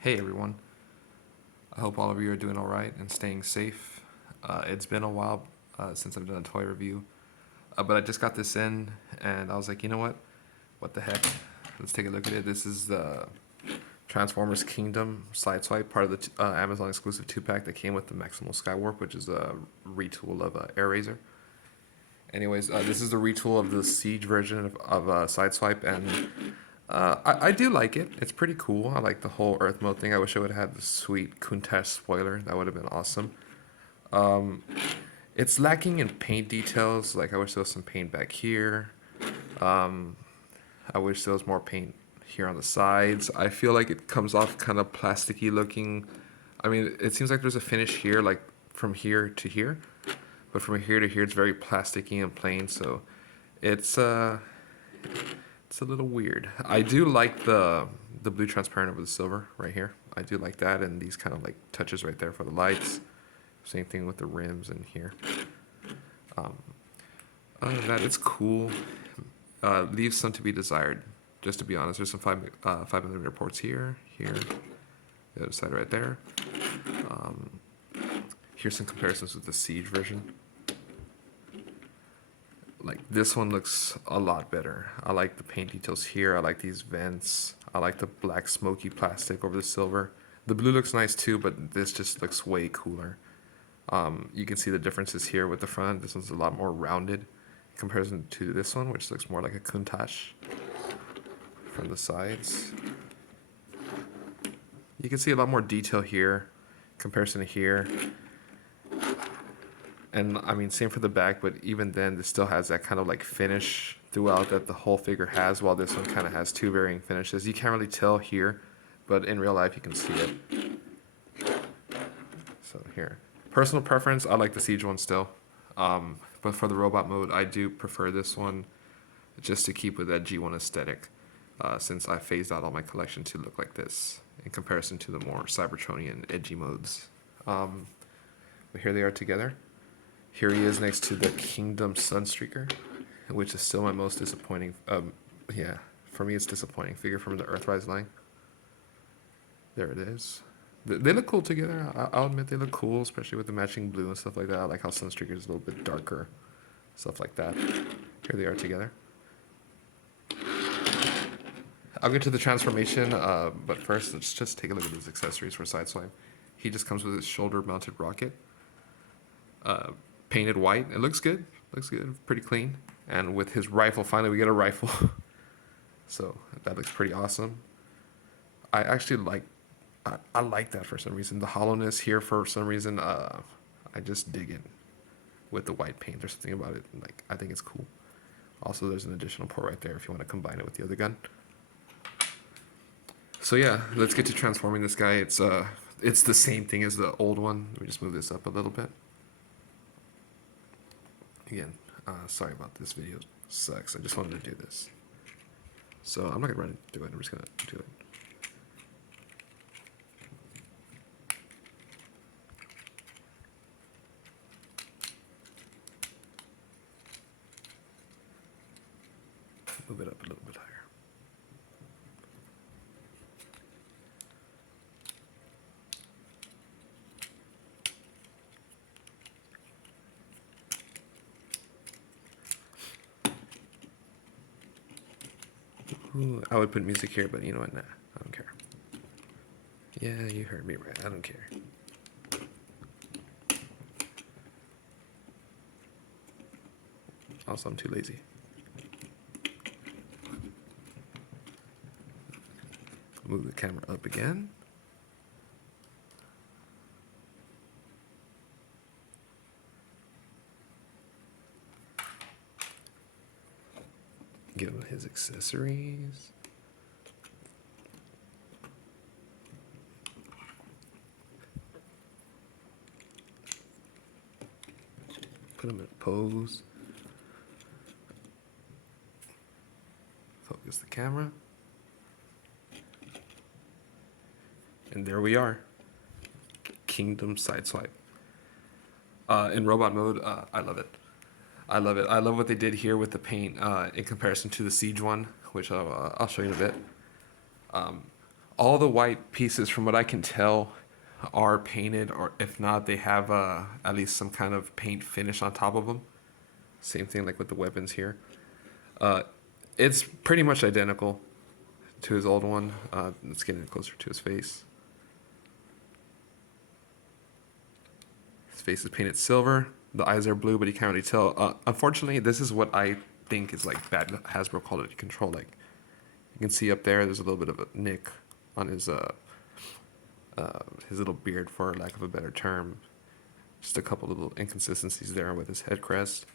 Hey everyone, I hope all of you are doing alright and staying safe. It's been a while since I've done a toy review, but I just got this in and I was like, you know what? What the heck? Let's take a look at it. This is the Transformers Kingdom Sideswipe, part of the Amazon exclusive 2-pack that came with the Maximal Skywarp, which is a retool of Air Razor. Anyways, this is the retool of the Siege version of Sideswipe, and I do like it. It's pretty cool. I like the whole Earth mode thing. I wish I would have had the sweet Countach spoiler. That would have been awesome. It's lacking in paint details. Like, I wish there was some paint back here. I wish there was more paint here on the sides. I feel like it comes off kind of plasticky looking. I mean, it seems like there's a finish here, like from here to here. But from here to here, it's very plasticky and plain. So it's it's a little weird. I do like the blue transparent over the silver right here. I do like that, and these kind of like touches right there for the lights. Same thing with the rims in here. Other than that, it's cool. Leaves some to be desired. Just to be honest, there's some 5mm ports here, the other side right there. Here's some comparisons with the Siege version. Like, this one looks a lot better. I like the paint details here. I like these vents. I like the black smoky plastic over the silver. The blue looks nice too, but this just looks way cooler. You can see the differences here with the front. This one's a lot more rounded in comparison to this one, which looks more like a Countach from the sides. You can see a lot more detail here in comparison to here. And I mean, same for the back, but even then, this still has that kind of like finish throughout that the whole figure has, while this one kind of has two varying finishes. You can't really tell here, but in real life, you can see it. So here. Personal preference, I like the Siege one still. But for the robot mode, I do prefer this one just to keep with that G1 aesthetic, since I phased out all my collection to look like this in comparison to the more Cybertronian edgy modes. But here they are together. Here he is next to the Kingdom Sunstreaker, which is still my most disappointing. Yeah, for me it's disappointing figure from the Earthrise line. There it is. They look cool together. I'll admit they look cool, especially with the matching blue and stuff like that. I like how Sunstreaker is a little bit darker, stuff like that. Here they are together. I'll get to the transformation, but first let's just take a look at his accessories for Sideswipe. He just comes with his shoulder-mounted rocket. Painted white. It looks good. Looks good. Pretty clean. And with his rifle, finally we get a rifle. So that looks pretty awesome. I actually like. I like that for some reason. The hollowness here, for some reason, I just dig it with the white paint. There's something about it. Like, I think it's cool. Also, there's an additional port right there if you want to combine it with the other gun. So yeah, let's get to transforming this guy. It's the same thing as the old one. Let me just move this up a little bit. Again, sorry about this video. Sucks. I just wanted to do this. So I'm not gonna run through it. I'm just gonna do it. Move it up a little bit higher. Ooh, I would put music here, but you know what? Nah, I don't care. Yeah, you heard me right. I don't care. Also, I'm too lazy. Move the camera up again. Give him his accessories. Put him in a pose. Focus the camera. And there we are. Kingdom Sideswipe. In robot mode, I love it. I love it. I love what they did here with the paint in comparison to the Siege one, which I'll show you in a bit. All the white pieces, from what I can tell, are painted, or if not, they have at least some kind of paint finish on top of them. Same thing like with the weapons here. Uh, it's pretty much identical to his old one. Let's get in closer to his face. His face is painted silver. The eyes are blue, but you can't really tell. Unfortunately, this is what I think is like bad Hasbro quality control. Like you can see up there, there's a little bit of a nick on his little beard, for lack of a better term. Just a couple little inconsistencies there with his head crest.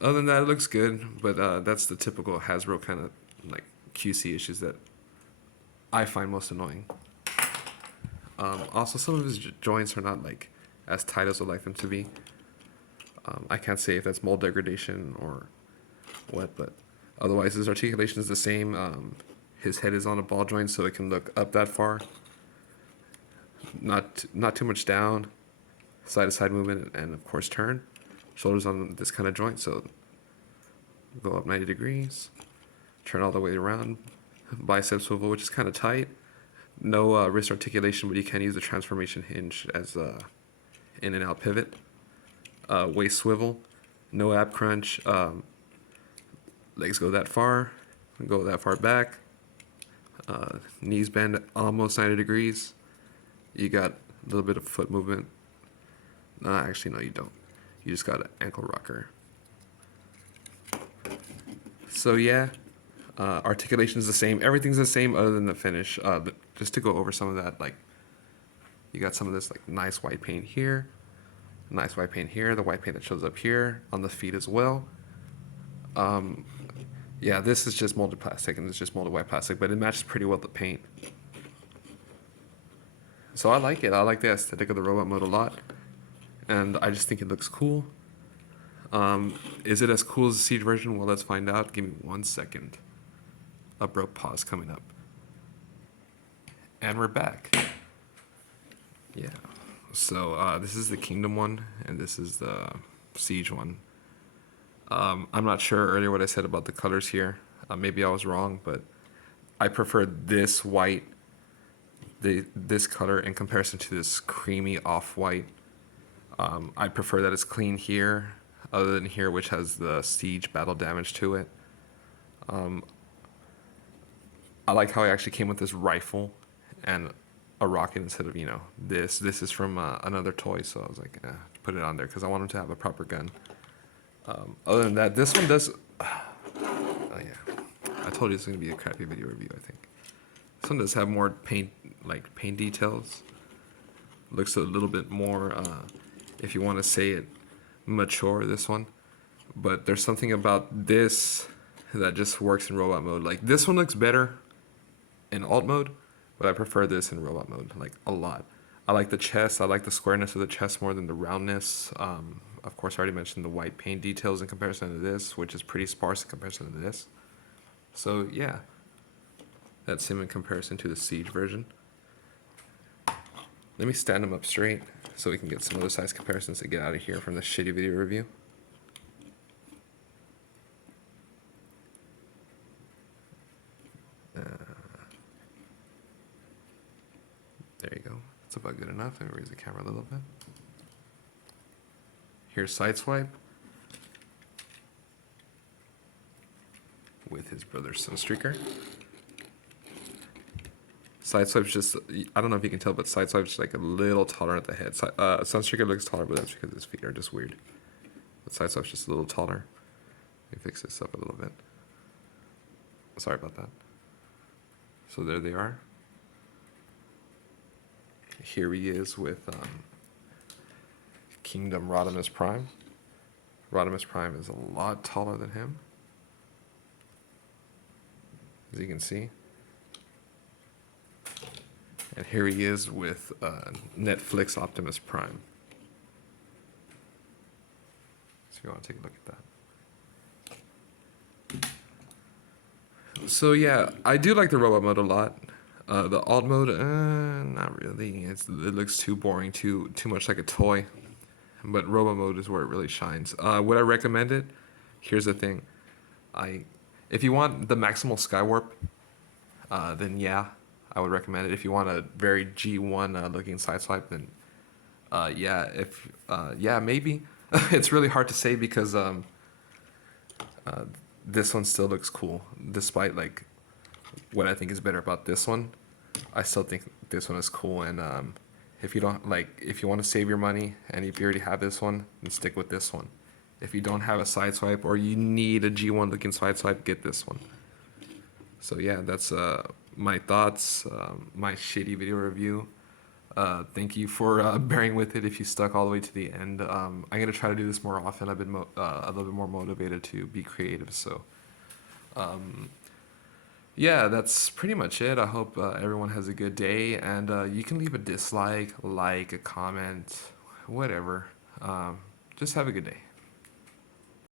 Other than that, it looks good, but that's the typical Hasbro kind of like QC issues that I find most annoying. Also, some of his joints are not like as tight as I'd like them to be. I can't say if that's mold degradation or what, but otherwise his articulation is the same. His head is on a ball joint, so it can look up that far. Not too much down. Side to side movement, and of course turn. Shoulders on this kind of joint, so go up 90 degrees. Turn all the way around. Bicep swivel, which is kind of tight. No wrist articulation, but you can use the transformation hinge as in and out pivot. Waist swivel, no ab crunch. Legs go that far, go that far back. Knees bend almost 90 degrees. You got a little bit of foot movement. Actually, no, you don't. You just got an ankle rocker. So yeah, articulation is the same. Everything's the same other than the finish. But just to go over some of that, like you got some of this like nice white paint here, nice white paint here, the white paint that shows up here on the feet as well. Yeah, this is just molded plastic, and it's just molded white plastic, but it matches pretty well with the paint. So I like it. I like the aesthetic of the robot mode a lot, and I just think it looks cool. Is it as cool as the Siege version? Well, let's find out. Give me 1 second. Abrupt pause coming up. And we're back. Yeah. So this is the Kingdom one, and this is the Siege one. I'm not sure earlier what I said about the colors here. Maybe I was wrong, but I prefer this white, this color in comparison to this creamy off-white. I prefer that it's clean here, other than here, which has the Siege battle damage to it. I like how I actually came with this rifle and a rocket instead of, this. This is from another toy, so I was like, put it on there because I wanted to have a proper gun. Other than that, this one does... oh yeah, I told you it's going to be a crappy video review, I think. This one does have more paint details. Looks a little bit more, if you want to say it, mature, this one. But there's something about this that just works in robot mode. Like, this one looks better in alt mode, but I prefer this in robot mode, like, a lot. I like the chest. I like the squareness of the chest more than the roundness. Of course, I already mentioned the white paint details in comparison to this, which is pretty sparse in comparison to this. So, yeah. That's him in comparison to the Siege version. Let me stand him up straight so we can get some other size comparisons to get out of here from this shitty video review. There you go. That's about good enough. Let me raise the camera a little bit. Here's Sideswipe with his brother Sunstreaker. Sideswipe's just, I don't know if you can tell, but Sideswipe's just like a little taller at the head. Sunstreaker looks taller, but that's because his feet are just weird. But Sideswipe's just a little taller. Let me fix this up a little bit. Sorry about that. So there they are. Here he is with Kingdom Rodimus Prime. Rodimus Prime is a lot taller than him, as you can see. And here he is with Netflix Optimus Prime. So you want to take a look at that. So yeah, I do like the robot mode a lot. The alt mode, not really. It looks too boring, too much like a toy. But robot mode is where it really shines. Would I recommend it? Here's the thing. If you want the maximal sky warp, then yeah, I would recommend it. If you want a very G1 looking Sideswipe, then yeah, if yeah, maybe. It's really hard to say because this one still looks cool, despite like what I think is better about this one. I still think this one is cool, and if you don't like, if you want to save your money, and if you already have this one, then stick with this one. If you don't have a Sideswipe or you need a G1 looking Sideswipe, get this one. So yeah, that's my thoughts, my shitty video review. Thank you for bearing with it if you stuck all the way to the end. I'm gonna try to do this more often. I've been a little bit more motivated to be creative. So yeah, that's pretty much it. I hope everyone has a good day, and you can leave a dislike, like, a comment, whatever. Just have a good day.